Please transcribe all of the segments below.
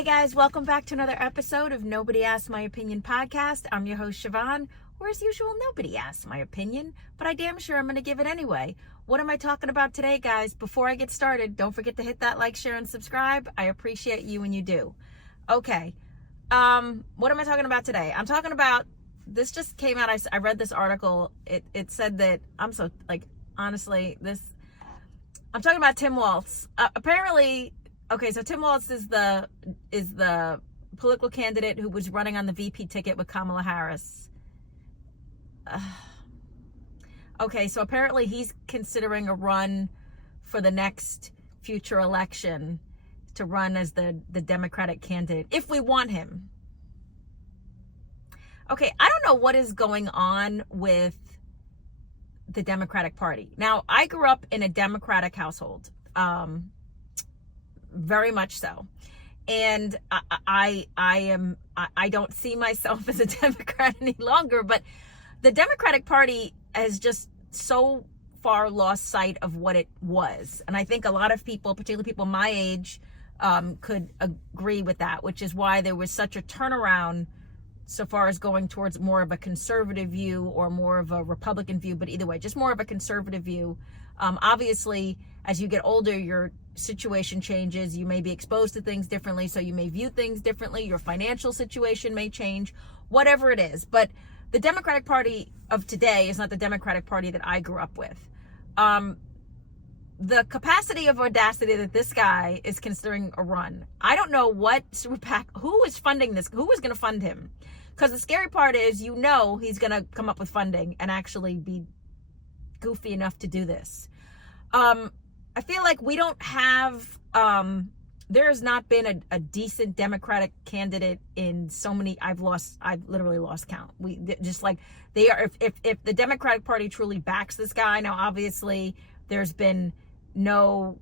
Hey guys, welcome back to another episode of Nobody Asked My Opinion podcast. I'm your host, Siobhan, where as usual, nobody asked my opinion, but I damn sure I'm going to give it anyway. What am I talking about today, guys? Before I get started, don't forget to hit that like, share, and subscribe. I appreciate you when you do. Okay, what am I talking about today? I'm talking about, this just came out, I read this article. It said that, I'm talking about Tim Walz. Apparently, okay, so Tim Walz is the political candidate who was running on the VP ticket with Kamala Harris. Okay, so apparently he's considering a run for the next future election to run as the Democratic candidate, if we want him. Okay, I don't know what is going on with the Democratic Party. Now, I grew up in a Democratic household. Very much so. And I don't see myself as a Democrat any longer, but the Democratic Party has just so far lost sight of what it was. And I think a lot of people, particularly people my age, could agree with that, which is why there was such a turnaround so far as going towards more of a conservative view or more of a Republican view, but either way, just more of a conservative view. Obviously, as you get older, your situation changes. You may be exposed to things differently, so you may view things differently. Your financial situation may change, whatever it is. But the Democratic Party of today is not the Democratic Party that I grew up with. The capacity of audacity that this guy is considering a run. I don't know what super PAC, who is funding this, who is going to fund him. Because the scary part is, you know, he's going to come up with funding and actually be goofy enough to do this. I feel like we don't have, there has not been a decent Democratic candidate in so many, I've literally lost count. They are, if the Democratic Party truly backs this guy, now obviously there's been no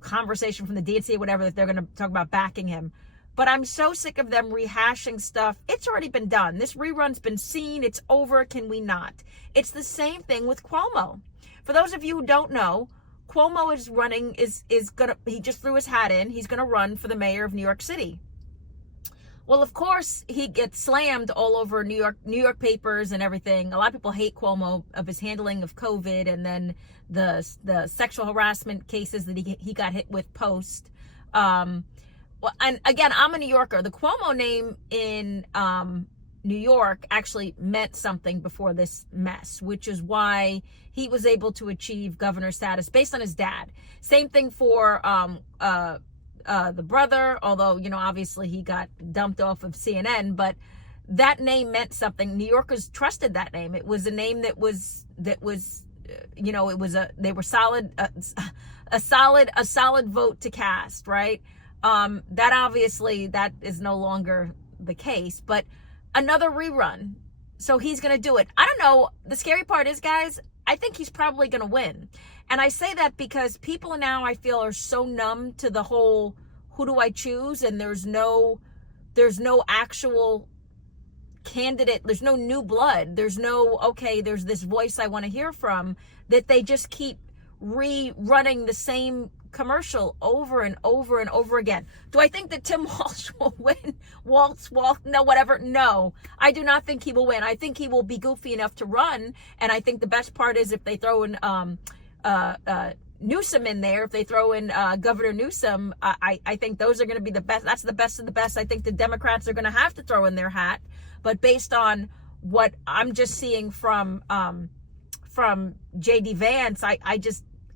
conversation from the DNC or whatever that they're going to talk about backing him. But I'm so sick of them rehashing stuff. It's already been done. This rerun's been seen. It's over. Can we not? It's the same thing with Cuomo. For those of you who don't know, Cuomo is running, he just threw his hat in. He's going to run for the mayor of New York City. Well, of course, he gets slammed all over New York papers and everything. A lot of people hate Cuomo of his handling of COVID and then the sexual harassment cases that he got hit with post. Well, and again, I'm a New Yorker. The Cuomo name in New York actually meant something before this mess, which is why he was able to achieve governor status based on his dad. Same thing for the brother, although, you know, obviously he got dumped off of CNN, but that name meant something. New Yorkers trusted that name. It was a name that was you know, they were solid, a solid vote to cast, right? That obviously, that is no longer the case, but another rerun. So he's going to do it. I don't know. The scary part is, guys, I think he's probably going to win. And I say that because people now, I feel, are so numb to the whole, who do I choose? And there's no actual candidate. There's no new blood. There's no, okay, there's this voice I want to hear from, that they just keep rerunning the same commercial over and over and over again. Do I think that Tim Walz will win? No, I do not think he will win. I think he will be goofy enough to run, and I think the best part is if they throw in Newsom in there, if they throw in Governor Newsom, I think those are going to be the best. That's the best of the best. I think the Democrats are going to have to throw in their hat, but based on what I'm just seeing from J.D. Vance,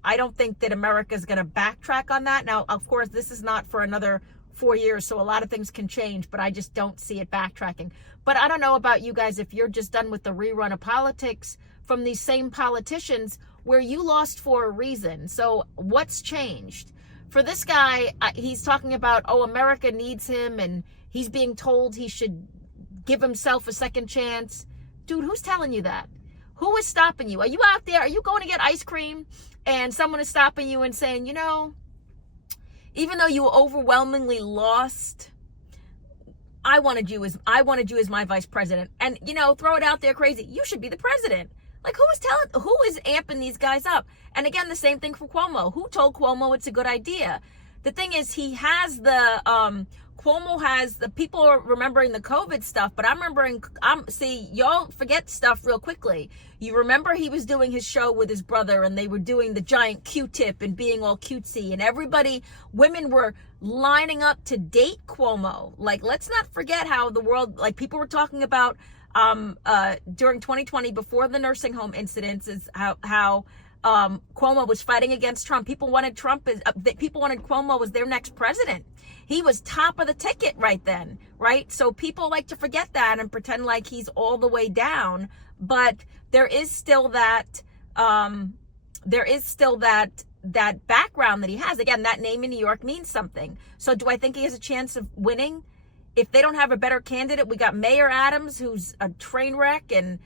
I don't think that America is going to backtrack on that. Now, of course, this is not for another 4 years, so a lot of things can change, but I just don't see it backtracking. But I don't know about you guys, if you're just done with the rerun of politics from these same politicians where you lost for a reason. So what's changed? For this guy, he's talking about, oh, America needs him, and he's being told he should give himself a second chance. Dude, who's telling you that? Who is stopping you? Are you out there? Are you going to get ice cream and someone is stopping you and saying, you know, even though you overwhelmingly lost, I wanted you as my vice president, and, you know, throw it out there crazy, you should be the president. Like, who is amping these guys up? And again, the same thing for Cuomo. Who told Cuomo it's a good idea? The thing is, he has the Cuomo has, the people are remembering the COVID stuff, but I'm remembering, see, y'all forget stuff real quickly. You remember he was doing his show with his brother and they were doing the giant Q-tip and being all cutesy, and everybody, women were lining up to date Cuomo. Like, let's not forget how the world, like, people were talking about during 2020, before the nursing home incidents, is how Cuomo was fighting against Trump. People wanted Cuomo as their next president. He was top of the ticket right then, right? So people like to forget that and pretend like he's all the way down, but there is still that that background that he has. Again, that name in New York means something. So do I think he has a chance of winning? If they don't have a better candidate, we got Mayor Adams, who's a train wreck, and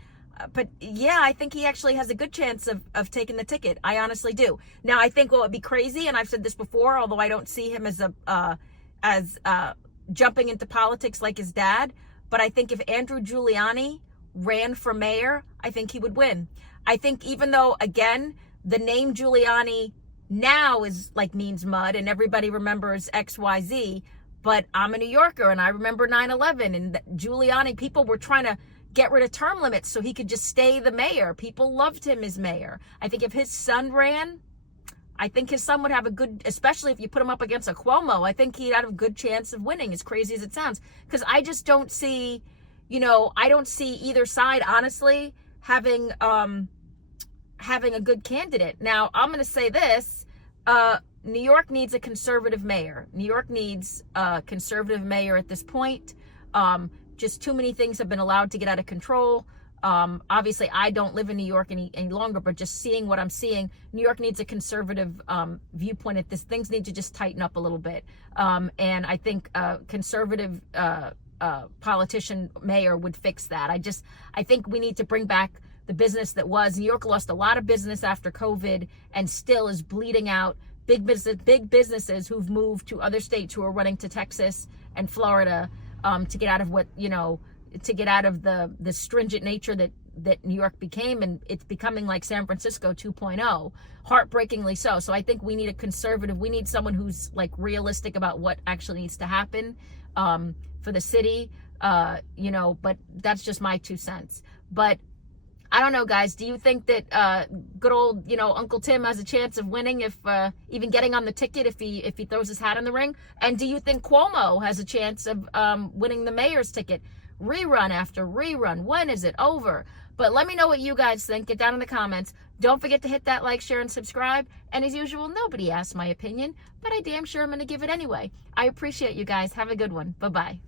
but yeah, I think he actually has a good chance of taking the ticket. I honestly do. Now, I think what would be crazy, and I've said this before, although I don't see him as jumping into politics like his dad, but I think if Andrew Giuliani ran for mayor, I think he would win. I think even though, again, the name Giuliani now is like means mud and everybody remembers XYZ, but I'm a New Yorker and I remember 9/11 and Giuliani, people were trying to get rid of term limits so he could just stay the mayor. People loved him as mayor. I think if his son ran, I think his son would have a good, especially if you put him up against a Cuomo, I think he'd have a good chance of winning, as crazy as it sounds. Because I just don't see, I don't see either side, honestly, having a good candidate. Now, I'm going to say this, New York needs a conservative mayor. New York needs a conservative mayor at this point. Just too many things have been allowed to get out of control. Obviously, I don't live in New York any longer, but just seeing what I'm seeing, New York needs a conservative viewpoint at this. Things need to just tighten up a little bit. And I think a conservative politician mayor would fix that. I think we need to bring back the business that was. New York lost a lot of business after COVID and still is bleeding out big businesses who've moved to other states, who are running to Texas and Florida to get out of the stringent nature that New York became, and it's becoming like San Francisco 2.0, heartbreakingly so. So I think we need a conservative, we need someone who's like realistic about what actually needs to happen for the city, but that's just my 2 cents. But I don't know, guys. Do you think that good old, Uncle Tim has a chance of winning, if even getting on the ticket, if he throws his hat in the ring? And do you think Cuomo has a chance of winning the mayor's ticket? Rerun after rerun. When is it over? But let me know what you guys think. Get down in the comments. Don't forget to hit that like, share, and subscribe. And as usual, nobody asked my opinion, but I damn sure I'm going to give it anyway. I appreciate you guys. Have a good one. Bye-bye.